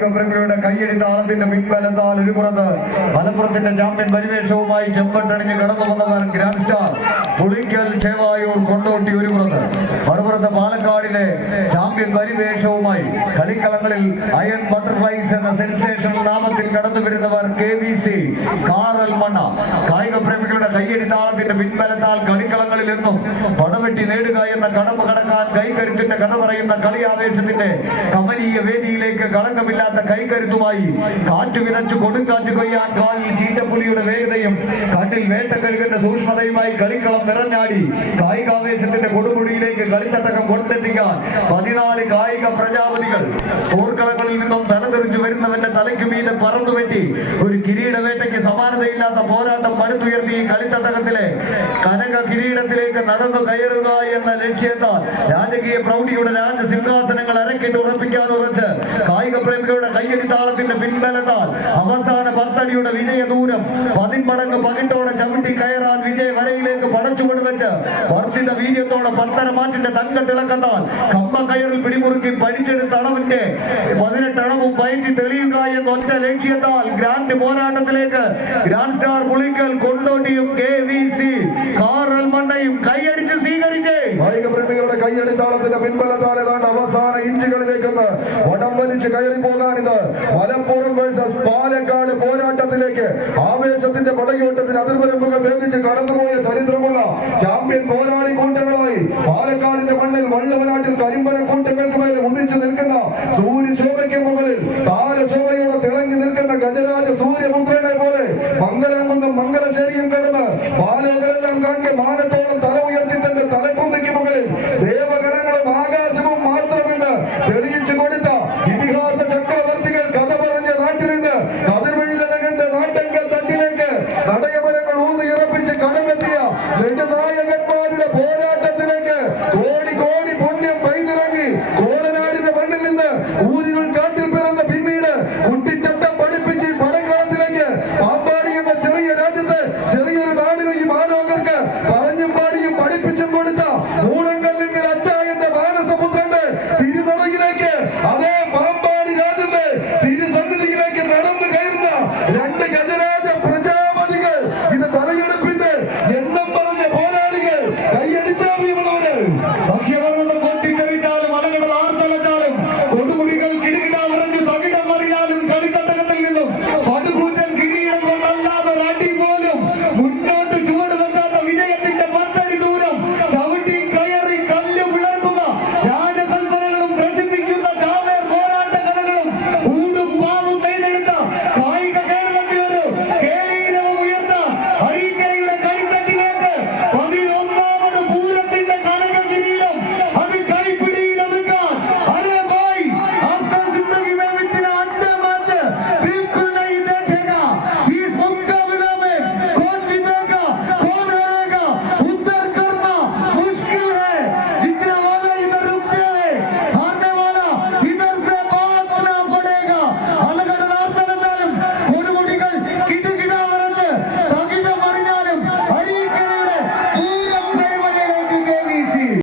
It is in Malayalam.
കായികപ്രേമികളുടെ കയ്യടി താളത്തിന്റെ പിൻബലത്താൽ ഒരു പുറത്ത് മലപ്പുറത്തിന്റെ ചാമ്പ്യൻ പരിവേഷവുമായി ചെമ്പട്ടണിഞ്ഞ് കടന്നു വന്നവർ ഗ്രാൻഡ് സ്റ്റാർ പുളിക്കൽ ചേവായൂർ കൊണ്ടോട്ടി ഒരു പുറത്ത്, മറുപുറത്ത് പാലക്കാടിലെ ചാമ്പ്യൻ പരിവേഷവുമായി കളിക്കളങ്ങളിൽ അയൺ ബട്ടർഫ്ലൈസ് എന്ന സെൻസേഷണൽ നാമത്തിൽ കടന്നു വരുന്നവർ KVC കാറൽ മണ്ണ. കായികപ്രേമികളുടെ കയ്യടി താളത്തിന്റെ പിൻബലത്താൽ കളിക്കളങ്ങളിൽ എന്നും പടവെട്ടി നേടുക എന്ന കടമ്പ കടക്കാൻ കൈക്കരുത്തിന്റെ കഥ പറയുന്ന കളിയാവേശത്തിന്റെ കമനീയ വേദിയിലേക്ക് കളങ്കമില്ലാത്ത കൈക്കരുത്തുമായി കാറ്റ് വിതച്ചു കൊടുങ്കാറ്റ് കൊയ്യാൻ കാലിൽ ചീറ്റപ്പുലിയുടെ വേഗതയും കണ്ണിൽ വേട്ടക്കഴുകന്റെ സൂക്ഷ്മതയുമായി കളിക്കളം നിറഞ്ഞാടി കായികാവേശത്തിന്റെ കൊടുമുടിയിലേക്ക് കളിത്തട്ടകം കൊണ്ടെത്തിക്കാൻ 14 കായിക പ്രജാപതികൾ പോർക്കളങ്ങളിൽ നിന്നും തലതെറിച്ചു വരുന്നവന്റെ തലയ്ക്കു മീതെ പറന്നുവെട്ടി ഒരു കിരീടവേട്ടയ്ക്ക് സമാനതയില്ലാത്ത പോരാട്ടം പടുത്തുയർത്തി ഈ കളിത്തട്ടകത്തിലെ കനക കിരീടത്തിലേക്ക് നടന്നു കയറുക എന്ന ലക്ഷ്യത്താൽ രാജകീയ പ്രൗഢിയുടെ രാജസിംഹാസനങ്ങൾ അരക്കിട്ട് ഉറപ്പിക്കാൻ ഉറച്ച് കായിക പ്രേമികളുടെ കയ്യടി താളത്തിന്റെ പിൻബലത്താൽ അവസാന 10 അടിയുടെ വിജയ ദൂരം 10 മടങ്ങ് പകിട്ടോടെ ചവിട്ടി കയറാൻ വിജയ വരയിലേക്ക് പടച്ചുകൊടുവെച്ച് വർദ്ധിത വീര്യത്തോടെ 10 മാറ്റിന്റെ തങ്ക തിളക്കത്താൽ കമ്പ കയറിൽ പിടിമുറുക്കി പഠിച്ചെടുത്ത അളവിന്റെ 18 അളവും പയറ്റി തെളിയുക എന്ന ഒറ്റ ലക്ഷ്യത്താൽ ഗ്രാൻഡ് പോരാട്ടത്തിലേക്ക് ഗ്രാൻഡ് സ്റ്റാർ പുളിക്കൽ കൊണ്ടോട്ടിയും KVC കാറൽ മണ്ണയും കൈയടിച്ച് സ്വീകരിച്ചേ. കായിക പ്രേമികളുടെ കയ്യടി താളത്തിന്റെ പിൻബലത്താൽ ഏതാണ്ട് അവസാന ഇഞ്ചുകളിലേക്ക് വടം വലിച്ച് കയറി പോകാനിത് മലപ്പുറം വേഴ്സസ് പാലക്കാട് പോരാട്ടത്തിലേക്ക് ആവേശത്തിന്റെ പടയോട്ടത്തിന് അതിർവരമ്പുകൾ ഭേദിച്ച് കടന്നുപോയ ചരിത്രമുള്ള ചാമ്പ്യൻ പോരാളി കൂട്ടങ്ങളായി പാലക്കാടിന്റെ മണ്ണിൽ വള്ളവനാട്ടിൽ കരിമ്പന കൂട്ടങ്ങൾക്ക് മേൽ ഉദിച്ചു നിൽക്കുന്ന സൂര്യശോഭയ്ക്ക് മുകളിൽ താര